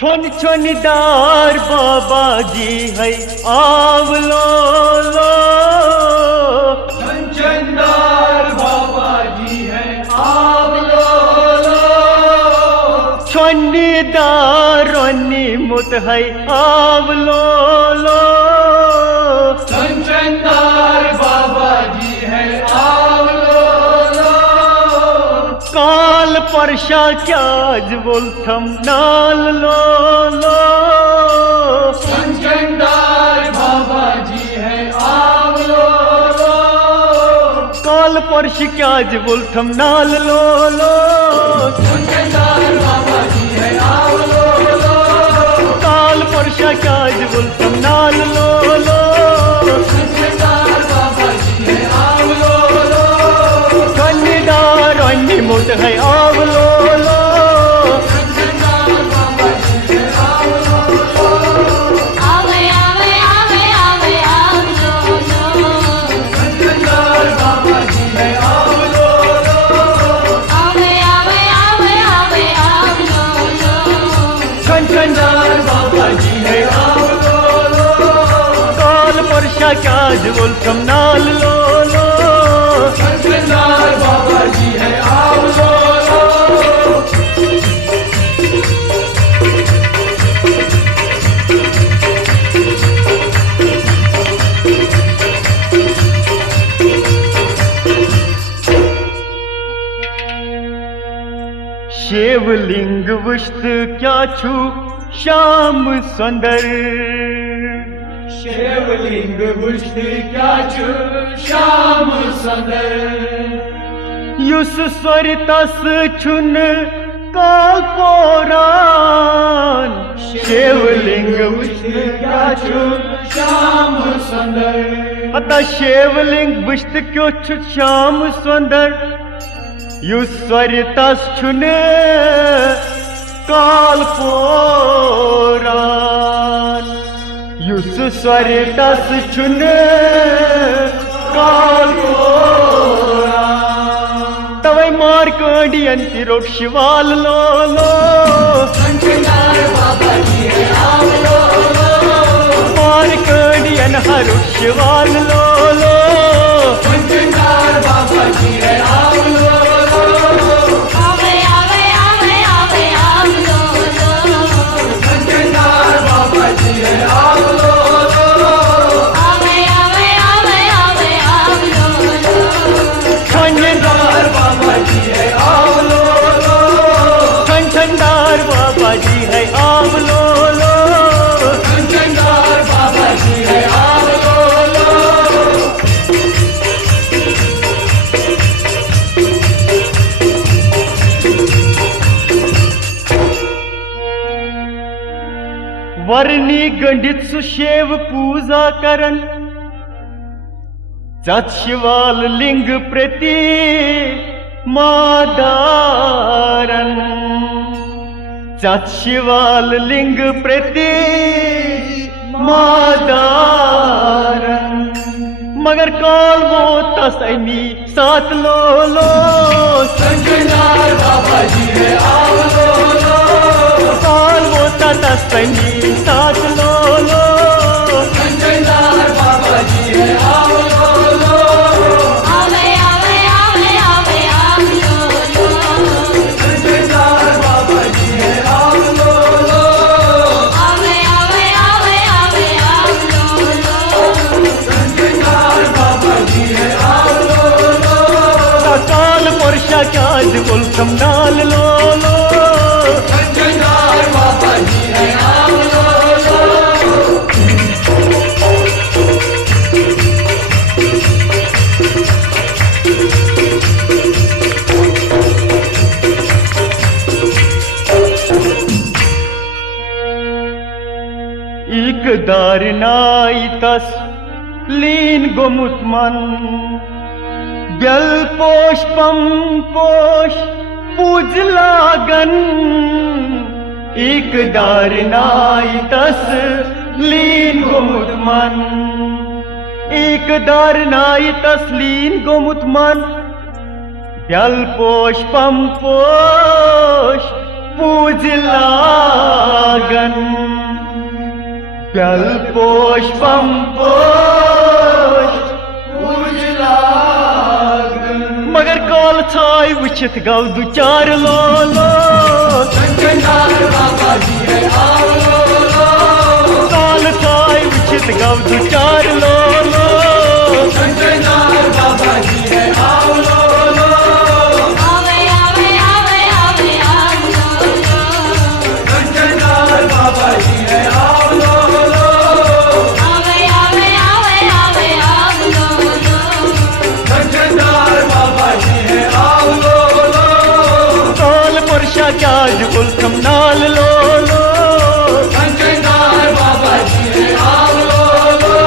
छोन छोनदार बाबा जी है आवलो लो। छोनदार बाबा जी है आवलो लो। छोनदार मुत है आवलो लो। छोनदार बाबा जी है आवलो लो। काल परशा क्याज बोलथम नाल लो लो। छोनदार बाबा जी है आवलो लो। काल परश क्याज बोलथम नाल लो लो। छोनदार बाबा जी है आवलो लो। काल परशा क्याज बोलथम नाल लो लो। छोनदार बाबा जी है आवलो लो। छोनदार मुत है आवलो लो। छोनदार बाबा जी है आवलो लो। आवे आवे आवे आवे आवलो लो। छोनदार बाबा जी है आवलो लो। आवे आवे आवे आवे आवलो लो। छोनदार बाबा जी है आवलो लो। काल परशा क्याज बोलथम नाल लो लो। छोनदार बाबा जी है आवलो लो। शिवलिंग विष्ट क्या छु श्याम सुंदर। शिवलिंग बुष्ट क्या छु श्याम सुंदर। युस स्वर तस छुन काल पोरान। शिवलिंग बुष्ट क्या छु श्याम सुंदर। अतः शिवलिंग विष्ट क्यों छु श्याम सुंदर। युस स्वर तस छुन काल पोरान। युस स्वर तस छुन काल पोरान। तवै मार्कंडियन तिरोट शिवाल लो लो। छोनदार बाबा जी है आवलो लो। मार्कंडियन हरुट शिवाल लो लो। छोनदार बाबा जी है आवलो लो। आवे आवे आवे आवे आवलो लो। छोनदार बाबा जी है आवलो लो। आवे आवे आवे आवे आवलो लो। छोनदार बाबा जी है आवलो लो। छोनदार बाबा जी है आवलो लो। छोनदार बाबा जी है आवलो लो। वर्णी गंडित सुशेव पूजा करन। जत शिवाल लिंग प्रति मादारन। जत शिवाल लिंग प्रति मादारन। मगर काल वो तसमी साथ लो लो। छोनदार बाबा जी है आवलो लो। काल वो तसमी साथ लो लो। छोनदार बाबा जी है आवलो लो। आवे आवे आवे आवे आवलो लो। छोनदार बाबा जी है आवलो लो। आवे आवे आवे आवे आवलो लो। छोनदार बाबा जी है आवलो लो। काल परशा क्याज बोलथम नाल लो लो। छोनदार बाबा जी है आवलो लो। एक दार नाई तस लीन गोमुत मन। जल पोष पम पोष पूज लागन। एक दार नाई तस लीन गोमुत मन। एक दार नाई तस लीन गोमुत मन। जल पोष पम पोष पूज लागन प्यल पोष पम पोष पूज लागन मगर काल छाय वुचित गौ दुचार लोलो कंचनदार बाबा जी है आओ लो लो काल छाय वुचित गौ दुचार लोलो कंचनदार बाबा जी है आओ लो लो आवे आवे आवे आवे आवलो लो कंचनदार बाबा जी है आओ लो लो आवे आवे आवे आवे आवलो लो कंचनदार बाबा जी है आओ लो लो काल परशा क्या जुल कम नाल लोलो कंचनदार बाबा जी है आओ लो लो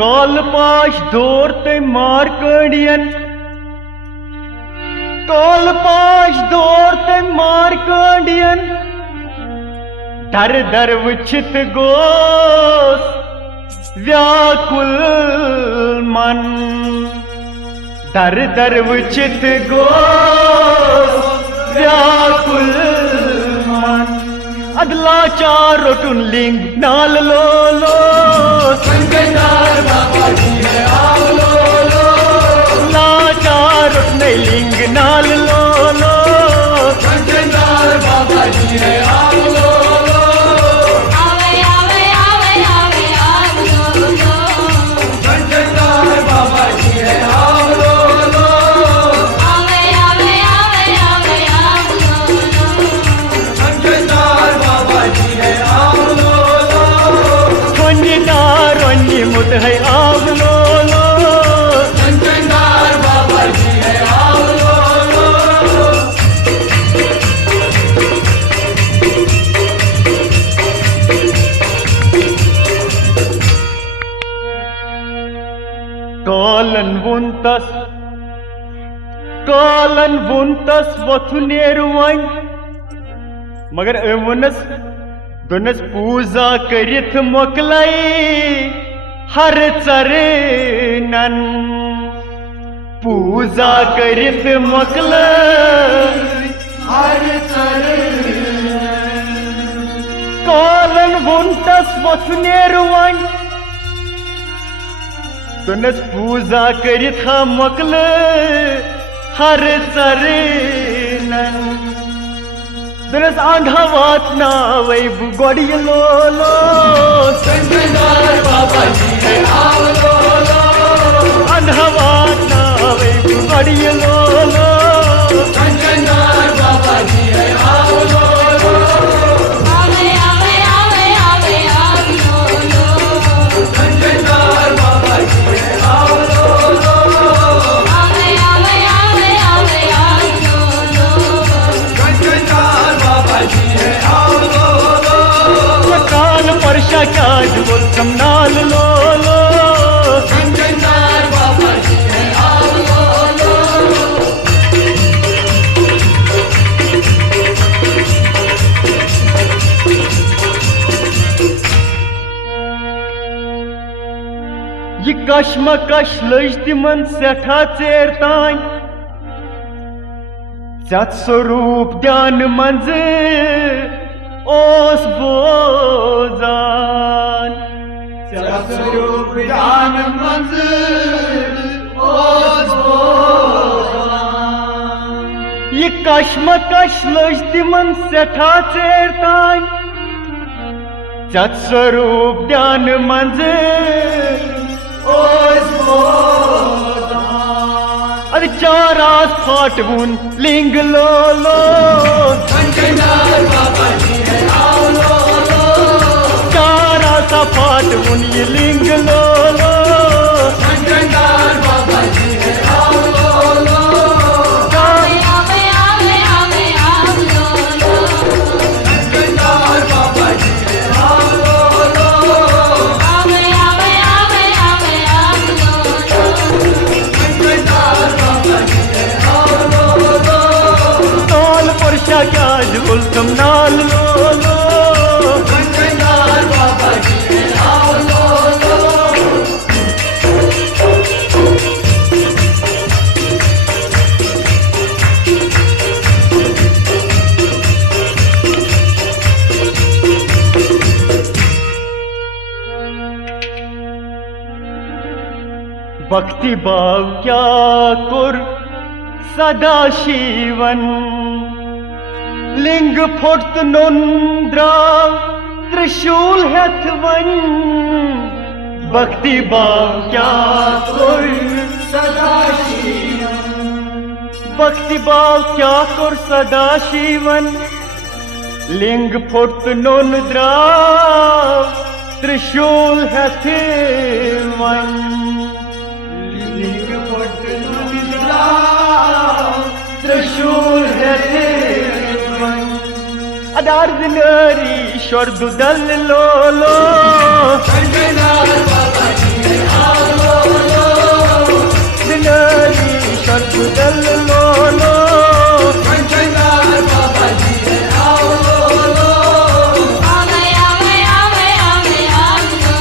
काल पाश दौर ते मारकंडियन काल पाश दौर ते मारकंडियन दर दर वुचित गोस व्याकुल मन दर दर वुचित गोस व्याकुल मन अदलाचार रोटुन लिंग नाल लोलो कंचनदार बाबा जी है आओ लो लो लाचार रोटने लिंग नाल लोलो कंचनदार बाबा जी है आओ लो लो आवे आवे आवे आवे आवलो लो कंचनदार बाबा जी है आओ लो लो आवे आवे आवे आवे आवलो लो कंचनदार बाबा जी है आओ लो लो रोनी मुद है आग लोलो कंचनदार बाबा जी है आओ लो लो कालन वुनतस वथु नेरुवन मगर अवनस दुनस पूजा करित मोकलाई हर चरणन पूजा करित मोकल हर चरण कालन वुनतस वथु नेरुवन दुनस पूजा करित मोकल हर चरणन दुनस आंधा वात ना वै गोड़ी लोलो कंचनदार बाबा जी है आओ लो लो आंधा वात ना वै गोड़ी लोलो कंचनदार बाबा जी है आओ लो लो आवे आवे आवे आवे आवलो लो कंचनदार बाबा जी है आओ लो लो आवे आवे आवे आवे आवलो लो कंचनदार बाबा जी है आओ लो लो काल परशा क्या जुल कम नाल लोलो कंचनदार बाबा जी है आओ लो लो ये कशमकश लज तिमन सेठा चेर तान जत स्वरूप ध्यान मंज ओस बोजान स्वरूप ज्ञान मंज ओस बोजान ये कशमकश लज तिमन सेठा चेर तान जत स्वरूप ध्यान मंज ओस बोजान अद चारास फाटवुन लिंग लोलो कंचनदार बाबा जी है आओ लो लो चारासा फाटवुन ये लिंग लोलो कंचनदार बाबा जी है आओ लो लो आवे आवे आवे आवे आवलो लो कंचनदार बाबा जी है आओ लो लो आवे आवे आवे आवे आवलो लो कंचनदार बाबा जी है आओ लो लो काल परशा क्या जुल कम नाल लोलो कंचनदार भक्ति भाव क्या कोर सदा शिवन लिंग फोट नोंद्राव त्रिशूल हेथ वन भक्ति भाव क्या कोर सदा शिवन भक्ति भाव क्या कोर सदा शिवन लिंग फोट नोंद्राव त्रिशूल हेथ वन लिंग फोट नोंद्राव त्रिशूल हेथ वन अदार दिनारी ईश्वर दुदल लोलो कंचनार बाबा जी आओ लो दिनारी ईश्वर दुदल लोलो कंचनार बाबा जी आओ लो आवे आवे आवे आवे आलो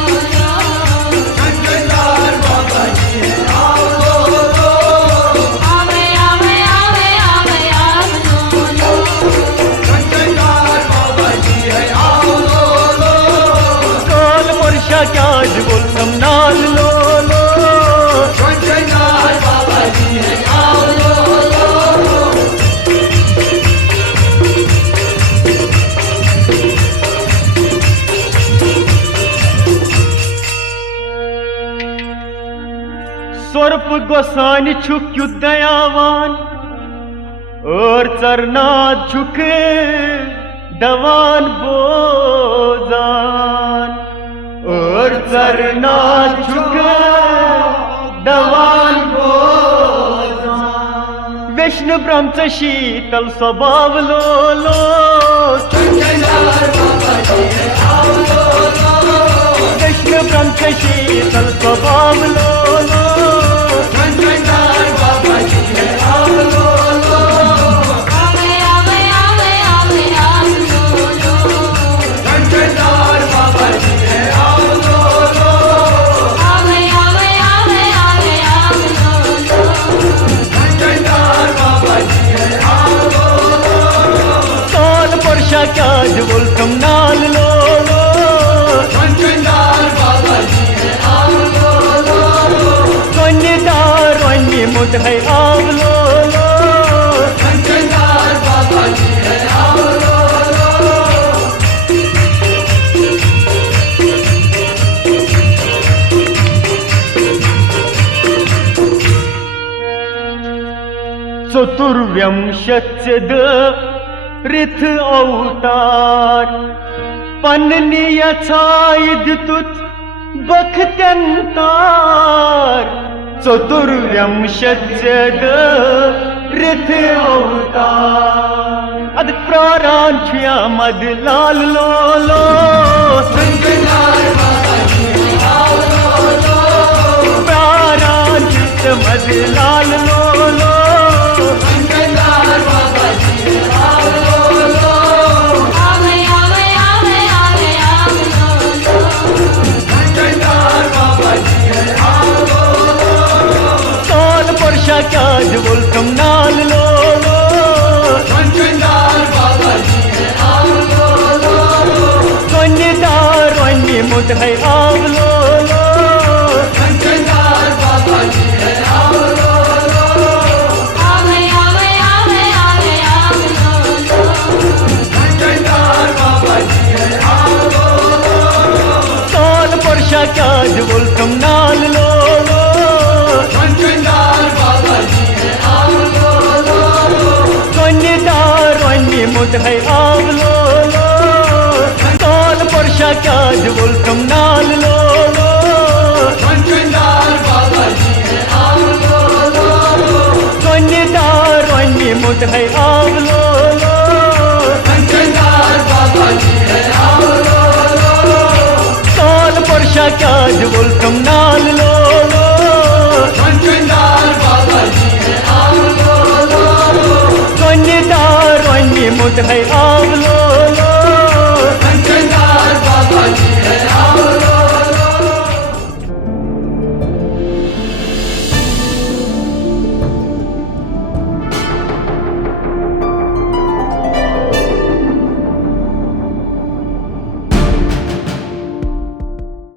कंचनार बाबा जी आओ लो आवे आवे आवे आवे आलो कंचनार बाबा जी आओ लो काल वर्षा क्या बोल हम नाल लोलो कंचनार बाबा जी आओ लो स्वरूप गोसानी छुक दयावान और चरना झुके दवान बोजान और चरना झुके दवान बोजान विष्णु ब्रह्म शीतल स्वभाव लोलो कंचनार बाबा जी आओ लो विष्णु ब्रह्म शीतल स्वभाव लोलो कंचनार बाबा जी आओ लो आवे आवे आवे आवे आलो कंचनार बाबा जी आओ लो आवे आवे आवे आवे आलो कंचनार बाबा जी आओ लो काल वर्षा क्या बोल कम नाल लोलो कंचनार बाबा जी आओ लो कन्यादार वन्य मुद है आव लोलो कंचनार बाबा जी आओ लो चतुर्विंशत्य रिथ अवतार पन्नियछायद तुत बखत्यंतार चतुर्विंशत्य रिथ अवतार अद प्रारान छुया मद लाल लोलो कंचनार बाबा जी आओ लो प्रारान चित मद लाल लोलो कंचनार बाबा जी आओ लो आवे आवे आवे आवे आलो कंचनार बाबा जी आओ लो काल वर्षा क्या बोल कम नाल लोलो कंचनार बाबा जी आओ लो कन्यादार वन्य मुद है आव लोलो कंचनार बाबा जी आओ लो आवे आवे आवे आवे आलो कंचनार बाबा जी आओ लो काल वर्षा क्या बोल कम नाल लोलो कंचनार बाबा जी आओ लो कन्यादार वन्य मुद है आव लोलो काल वर्षा क्या बोल कम नाल लोलो कंचनार बाबा जी आओ लो कन्यादार वन्य मुद है आव लोलो कंचनार बाबा जी आओ लो काल वर्षा क्या बोल कम नाल लोलो कंचनार बाबा जी आओ लो कन्यादार वन्य मुद है